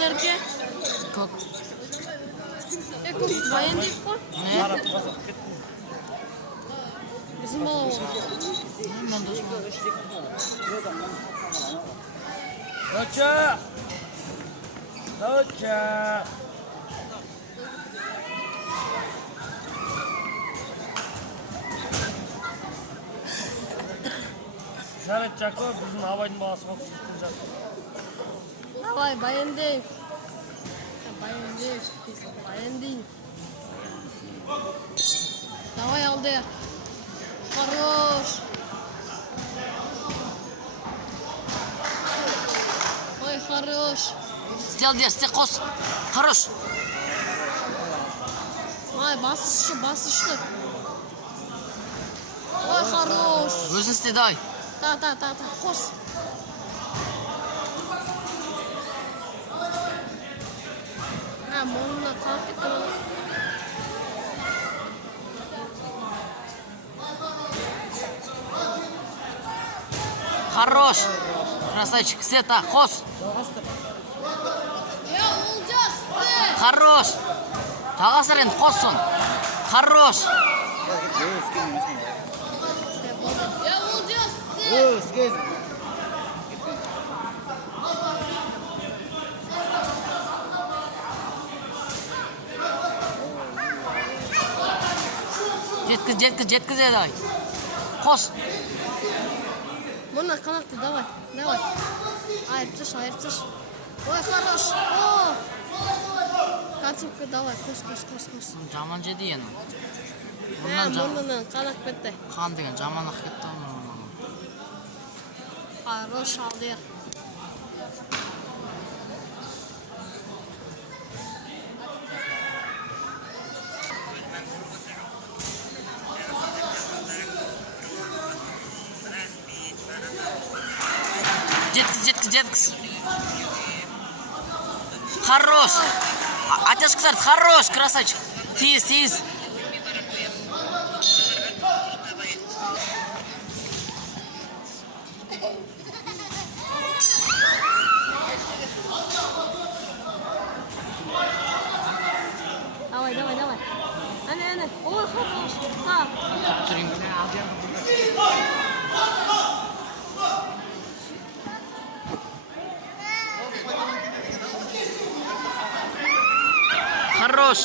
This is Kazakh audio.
Nerede? Kok. Kok bayan değil mi? Ne? Bizim bala oldu. Ben de osman. Doça! Doça! Şaret Çako bizim havayın bağısı bak tutacak. Давай, bayan değil. Bayan değil. Bayan değil. Давай aldı. Хорош. Ой, хорош. Стел дес, стел кос. Хорош. Ай, basıştı. Ой, хорош. Өзün істе давай. Ta, kos. Ha, moluna kalkıp bana. Хорош. Красавчик. Света, хос. Ya olacağız. Хорош. Тағасыр енді қоссын. Хорош. Ya olacağız. Жеткіз давай. Қос. Moluna kalktı. Давай. Ayırtış. Ой, хорош. О. Концовка давай. Кос. Жаман жеді енді. Ha, moluna kalk bitti. Қан деген жаман ақ кетті. Хорош aldı ya. Жеткіз. Хорош. Отец кстати, хорош, красавчик. Тиз. Давай. Ане. Ой, хорош. Ha. Хорош.